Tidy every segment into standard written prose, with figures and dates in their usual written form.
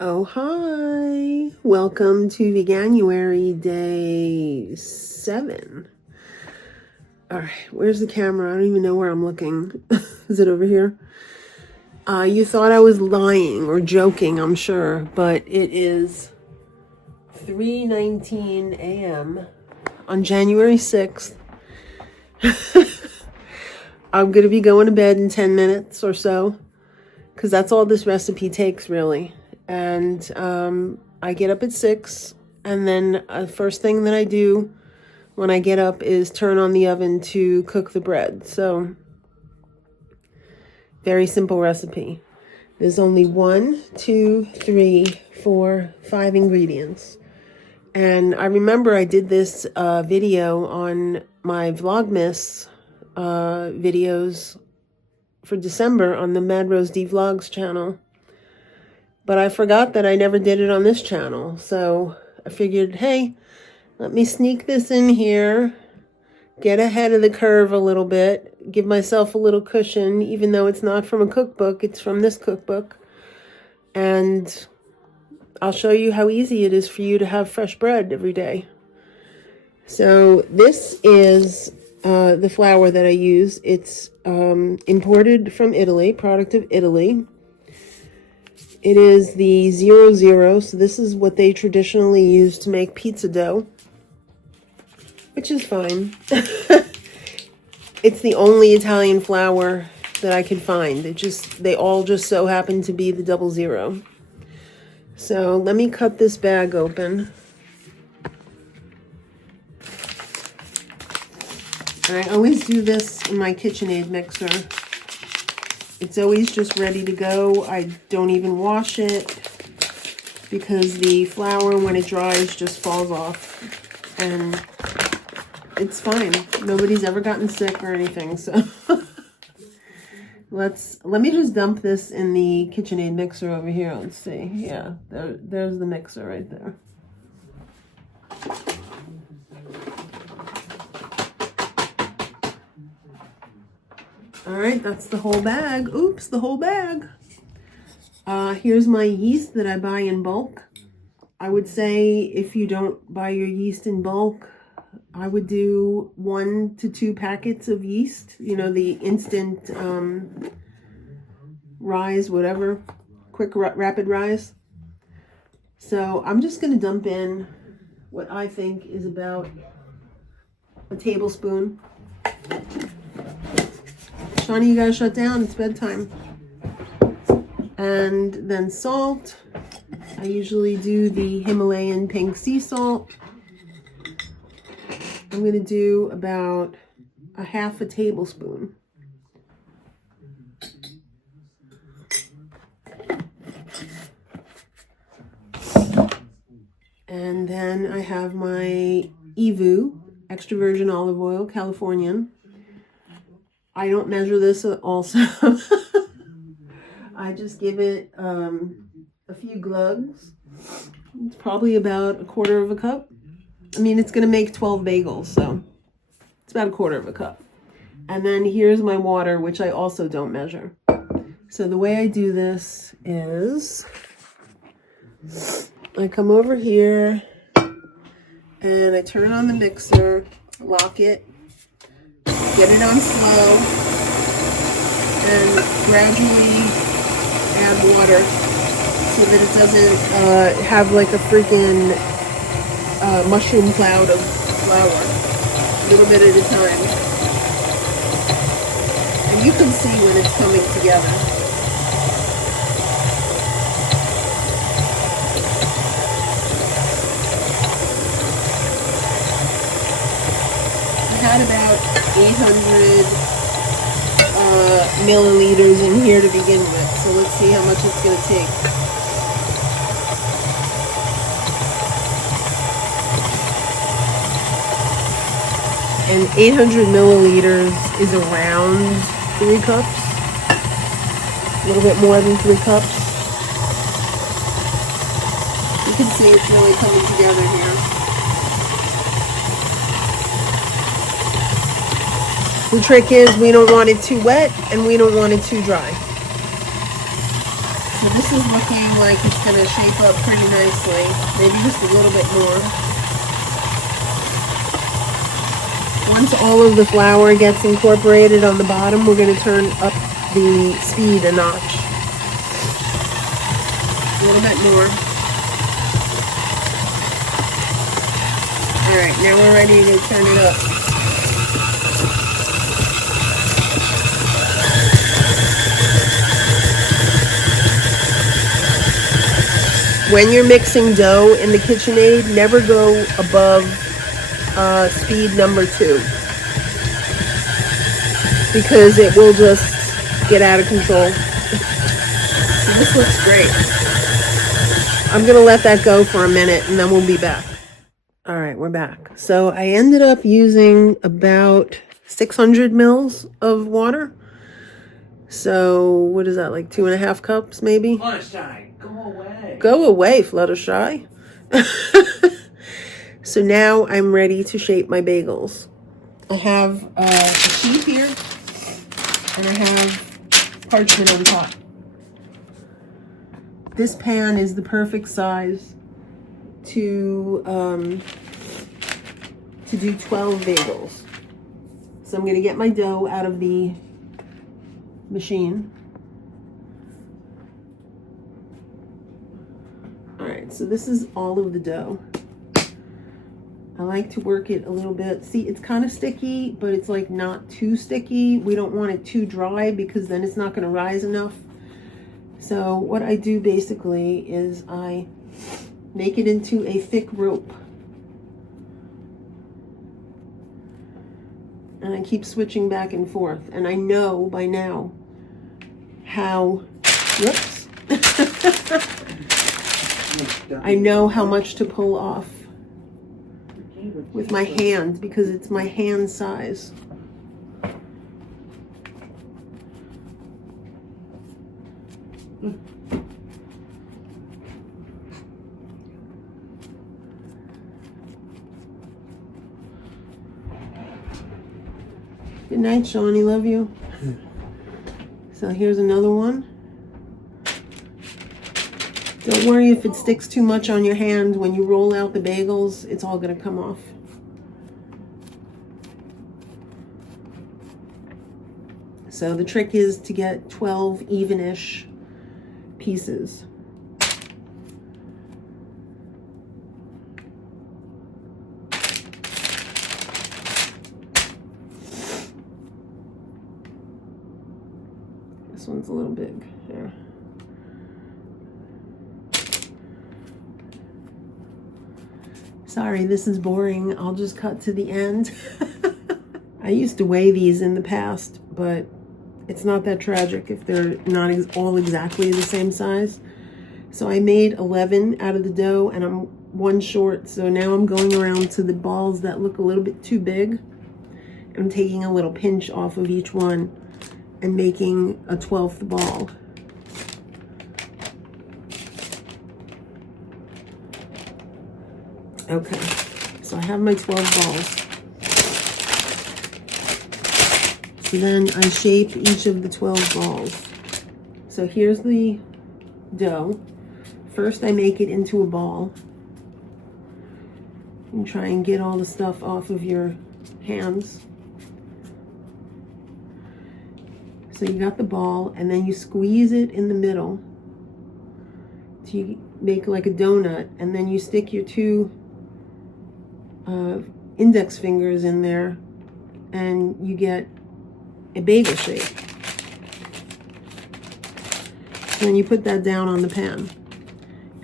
Oh, hi. Welcome to Veganuary day 7. All right, where's the camera? I don't even know where I'm looking. Is it over here? You thought I was lying or joking, I'm sure, but it is 3:19 a.m. on January 6th. I'm going to be going to bed in 10 minutes or so because that's all this recipe takes, really. And I get up at 6, and then first thing that I do when I get up is turn on the oven to cook the bread. So, very simple recipe. There's only 1, 2, 3, 4, 5 ingredients. And I remember I did this video on my Vlogmas videos for December on the Mad Rose D Vlogs channel. But I forgot that I never did it on this channel. So I figured, hey, let me sneak this in here, get ahead of the curve a little bit, give myself a little cushion, even though it's not from a cookbook, it's from this cookbook. And I'll show you how easy it is for you to have fresh bread every day. So this is the flour that I use. It's imported from Italy, product of Italy. It is the 00, so this is what they traditionally use to make pizza dough, which is fine. It's the only Italian flour that I could find. They all just so happen to be the 00. So let me cut this bag open. And I always do this in my KitchenAid mixer. It's always just ready to go. I don't even wash it because the flour, when it dries, just falls off. And it's fine. Nobody's ever gotten sick or anything. So let me just dump this in the KitchenAid mixer over here. Let's see. Yeah, there's the mixer right there. All right, that's the whole bag. Oops, the whole bag. Here's my yeast that I buy in bulk. I would say if you don't buy your yeast in bulk, I would do 1 to 2 packets of yeast. You know, the instant rise, whatever, quick rapid rise. So I'm just going to dump in what I think is about a tablespoon. Shawnee, you gotta shut down. It's bedtime. And then salt. I usually do the Himalayan pink sea salt. I'm gonna do about a half a tablespoon. And then I have my EVU, extra virgin olive oil, Californian. I don't measure this also. I just give it a few glugs. It's probably about a quarter of a cup. I mean, it's going to make 12 bagels, so it's about a quarter of a cup. And then here's my water, which I also don't measure. So the way I do this is I come over here and I turn on the mixer, lock it, get it on slow, and gradually add water so that it doesn't have like a freaking mushroom cloud of flour, a little bit at a time. And you can see when it's coming together. Had about 800 milliliters in here to begin with, so let's see how much it's going to take. And 800 milliliters is around 3 cups, a little bit more than 3 cups. You can see it's really coming together here. The trick is we don't want it too wet and we don't want it too dry. So this is looking like it's going to shape up pretty nicely. Maybe just a little bit more. Once all of the flour gets incorporated on the bottom, we're going to turn up the speed a notch. A little bit more. All right, now we're ready to turn it up. When you're mixing dough in the KitchenAid, never go above speed number 2, because it will just get out of control. So this looks great. I'm gonna let that go for a minute and then we'll be back. All right, we're back. So I ended up using about 600 mils of water. So what is that, like 2.5 cups maybe? Fluttershy, go away. Go away, Fluttershy. So now I'm ready to shape my bagels. I have a sheet here, and I have parchment on top. This pan is the perfect size to do 12 bagels. So I'm going to get my dough out of the machine. All right, so this is all of the dough. I like to work it a little bit. See, it's kind of sticky, but it's like not too sticky. We don't want it too dry because then it's not going to rise enough. So what I do basically is I make it into a thick rope. And I keep switching back and forth. And I know by now how, whoops. I know how much to pull off with my hand because it's my hand size. Good night, Shawnee. Love you. So here's another one. Don't worry if it sticks too much on your hand. When you roll out the bagels, it's all going to come off. So the trick is to get 12 even-ish pieces. This one's a little big. There. Sorry, this is boring. I'll just cut to the end. I used to weigh these in the past, but it's not that tragic if they're not all exactly the same size. So I made 11 out of the dough and I'm one short. So now I'm going around to the balls that look a little bit too big. I'm taking a little pinch off of each one and making a 12th ball. Okay, so I have my 12 balls. So then I shape each of the 12 balls. So here's the dough. First I make it into a ball. And try and get all the stuff off of your hands. So you got the ball, and then you squeeze it in the middle to make like a donut, and then you stick your two index fingers in there, and you get a bagel shape. Then you put that down on the pan,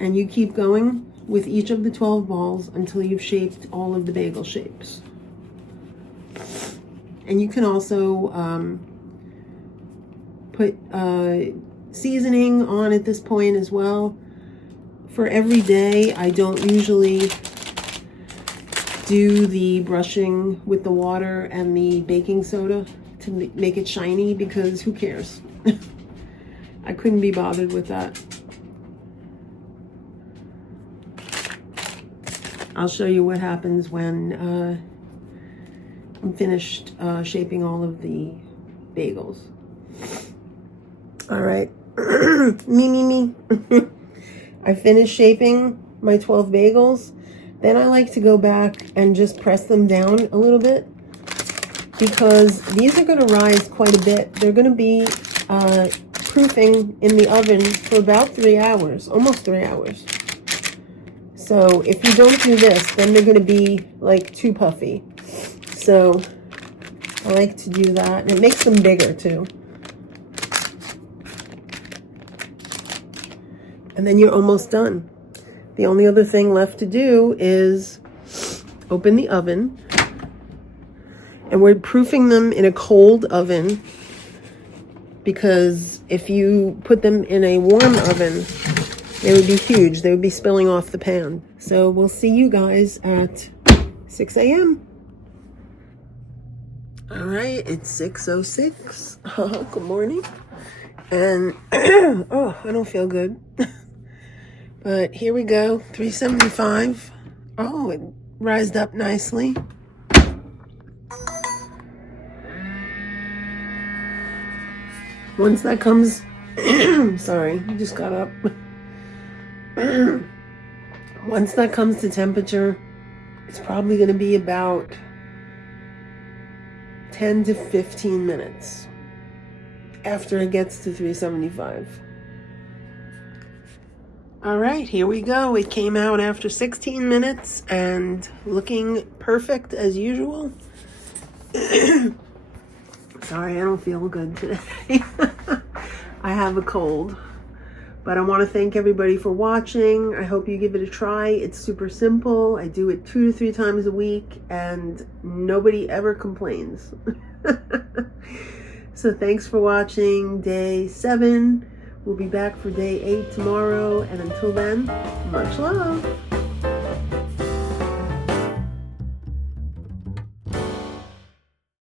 and you keep going with each of the 12 balls until you've shaped all of the bagel shapes. And you can also put seasoning on at this point as well. For every day, I don't usually do the brushing with the water and the baking soda to make it shiny, because who cares? I couldn't be bothered with that. I'll show you what happens when I'm finished shaping all of the bagels. All right, me. I finished shaping my 12 bagels. Then I like to go back and just press them down a little bit, because these are going to rise quite a bit. They're going to be proofing in the oven for about 3 hours, almost 3 hours. So if you don't do this, then they're going to be like too puffy. So I like to do that, and it makes them bigger too. And then you're almost done. The only other thing left to do is open the oven. And we're proofing them in a cold oven, because if you put them in a warm oven, they would be huge. They would be spilling off the pan. So we'll see you guys at 6 a.m. All right, it's 6:06. Oh, good morning. And, oh, I don't feel good. But here we go, 375. Oh, it rised up nicely. Once that comes, sorry, I just got up. Once that comes to temperature, it's probably going to be about 10 to 15 minutes after it gets to 375. All right, here we go. It came out after 16 minutes and looking perfect as usual. Sorry, I don't feel good today. I have a cold. But I want to thank everybody for watching. I hope you give it a try. It's super simple. I do it 2 to 3 times a week, and nobody ever complains. So thanks for watching day 7. We'll be back for day 8 tomorrow. And until then, much love.